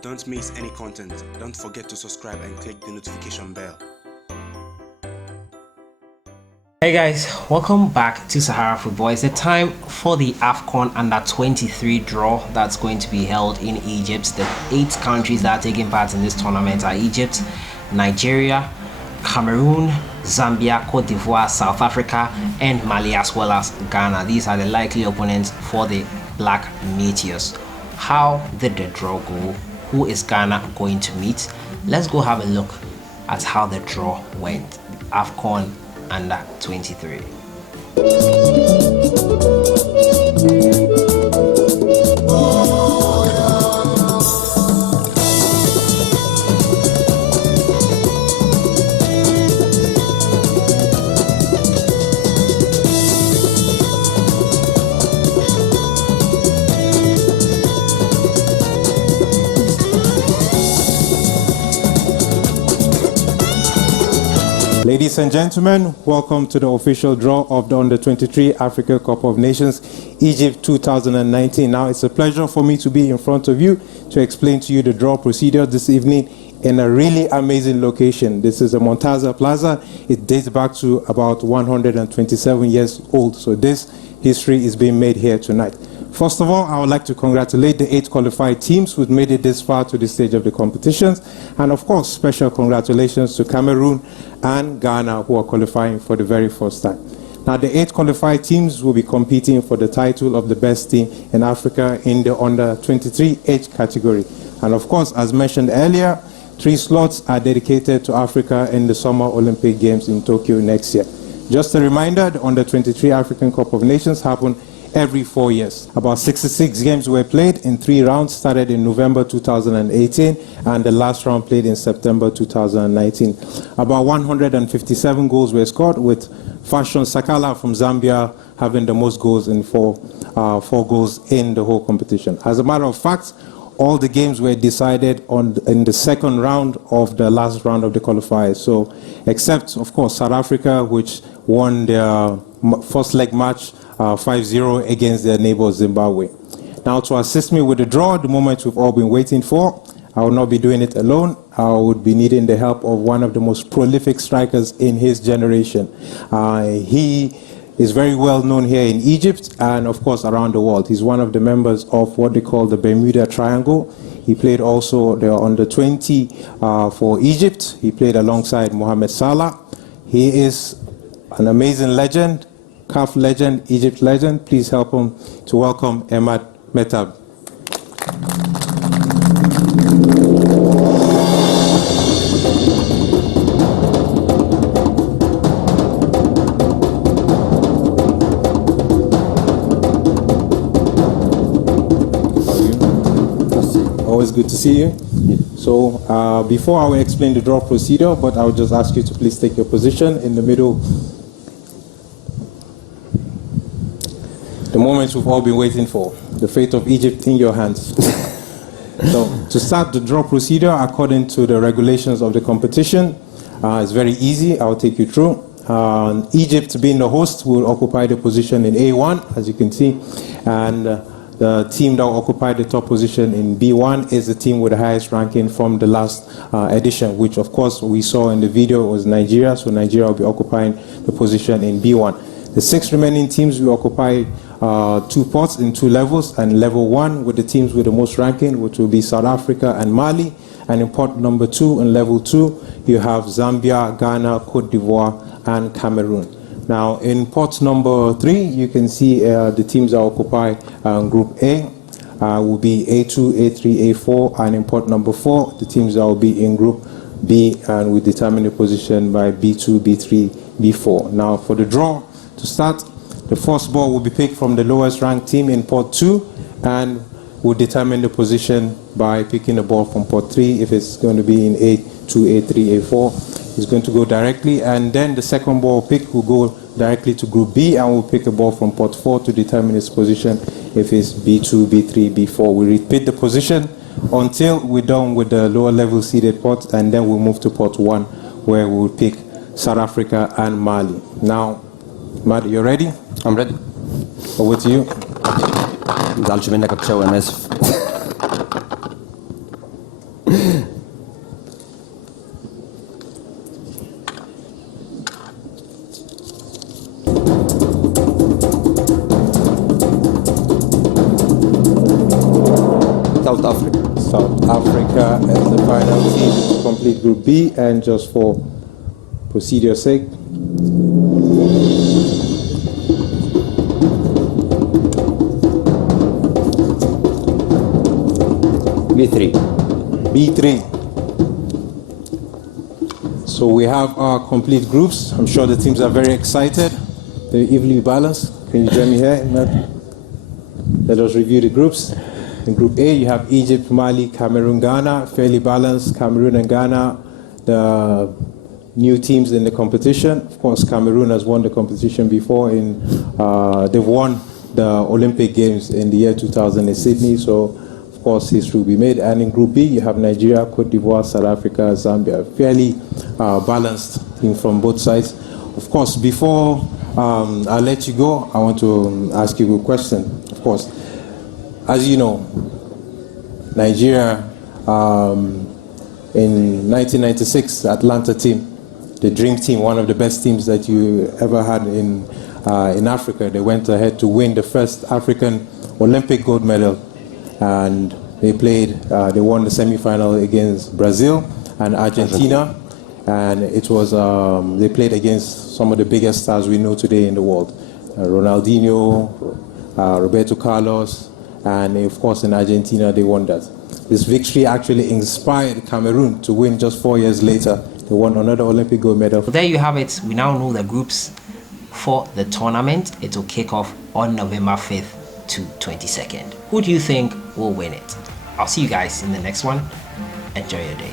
Don't miss any content. Don't forget to subscribe and click the notification bell. Hey guys, welcome back to Sahara Football. It's the time for the Afcon U23 draw that's going to be held in Egypt. The 8 countries that are taking part in this tournament are Egypt, Nigeria, Cameroon, Zambia, Cote d'Ivoire, South Africa, and Mali, as well as Ghana. These are the likely opponents for the Black Meteors. How did the draw go? Who is Ghana going to meet? Let's go have a look at how the draw went. The Afcon U23. Ladies and gentlemen, welcome to the official draw of the Under-23 Africa Cup of Nations, Egypt 2019. Now, it's a pleasure for me to be in front of you to explain to you the draw procedure this evening in a really amazing location. This is a Montaza Plaza. It dates back to about 127 years old. So this history is being made here tonight. First of all, I would like to congratulate the 8 qualified teams who made it this far to the stage of the competitions. And of course, special congratulations to Cameroon and Ghana, who are qualifying for the very first time. Now, the 8 qualified teams will be competing for the title of the best team in Africa in the Under-23 age category. And of course, as mentioned earlier, 3 slots are dedicated to Africa in the Summer Olympic Games in Tokyo next year. Just a reminder, the Under-23 African Cup of Nations happen every 4 years. About 66 games were played in 3 rounds, started in November 2018, and the last round played in September 2019. About 157 goals were scored, with Fashion Sakala from Zambia having the most goals in 4 goals in the whole competition. As a matter of fact, all the games were decided in the second round of the last round of the qualifiers. So, except, of course, South Africa, which won their first leg match 5-0 against their neighbor Zimbabwe. Now, to assist me with the draw, the moment we've all been waiting for, I will not be doing it alone. I would be needing the help of one of the most prolific strikers in his generation. He is very well known here in Egypt and, of course, around the world. He's one of the members of what they call the Bermuda Triangle. He played also the Under-20 for Egypt. He played alongside Mohamed Salah. He is an amazing legend, CAF legend, Egypt legend. Please help him to welcome Emad Metab. Always good to see you. So before I will explain the draw procedure, but I will just ask you to please take your position in the middle. The moment we've all been waiting for, the fate of Egypt in your hands. So to start the draw procedure, according to the regulations of the competition, it's very easy. I'll take you through. Egypt, being the host, will occupy the position in A1, as you can see, and the team that will occupy the top position in B1 is the team with the highest ranking from the last edition, which of course we saw in the video was Nigeria, so Nigeria will be occupying the position in B1. The 6 remaining teams will occupy 2 pots in 2 levels, and level 1 with the teams with the most ranking, which will be South Africa and Mali, and in pot number 2 and level 2 you have Zambia, Ghana, Cote d'Ivoire and Cameroon. Now, in pot number 3, you can see the teams that occupy Group A will be A2, A3, A4, and in pot number 4, the teams that will be in Group B, and we determine the position by B2, B3, B4. Now, for the draw, to start, the first ball will be picked from the lowest ranked team in pot 2, and we'll determine the position by picking the ball from pot 3. If it's going to be in A2, A3, A4, it's going to go directly, and then the second ball pick will go directly to Group B, and we'll pick a ball from pot 4 to determine its position if it's B2, B3, B4. We repeat the position until we're done with the lower level seeded pot, and then we'll move to pot 1, where we'll pick South Africa and Mali. Now, Matt, you ready? I'm ready. Over to you. مزعلش منك يا باشا، انا اسف. South Africa. South Africa as the final team to complete Group B. And just for procedure's sake, B3. B3. So we have our complete groups. I'm sure the teams are very excited. They're evenly balanced. Can you join me here? Let us review the groups. In Group A, you have Egypt, Mali, Cameroon, Ghana. Fairly balanced. Cameroon and Ghana, the new teams in the competition. Of course, Cameroon has won the competition before. They've won the Olympic Games in the year 2000 in Sydney. So, of course, history will be made. And in Group B, you have Nigeria, Cote d'Ivoire, South Africa, Zambia. Fairly balanced team from both sides. Of course, before I'll let you go, I want to ask you a question. Of course, as you know, Nigeria in 1996, the Atlanta team, the dream team, one of the best teams that you ever had in Africa. They went ahead to win the first African Olympic gold medal, and they won the semi-final against Brazil and Argentina, and it was they played against some of the biggest stars we know today in the world, Ronaldinho, Roberto Carlos, and of course in Argentina they won that. This victory actually inspired Cameroon to win just 4 years later. They won another Olympic gold medal. So there you have it. We now know the groups for the tournament. It will kick off on November 5th to 22nd. Who do you think will win it? I'll see you guys in the next one. Enjoy your day.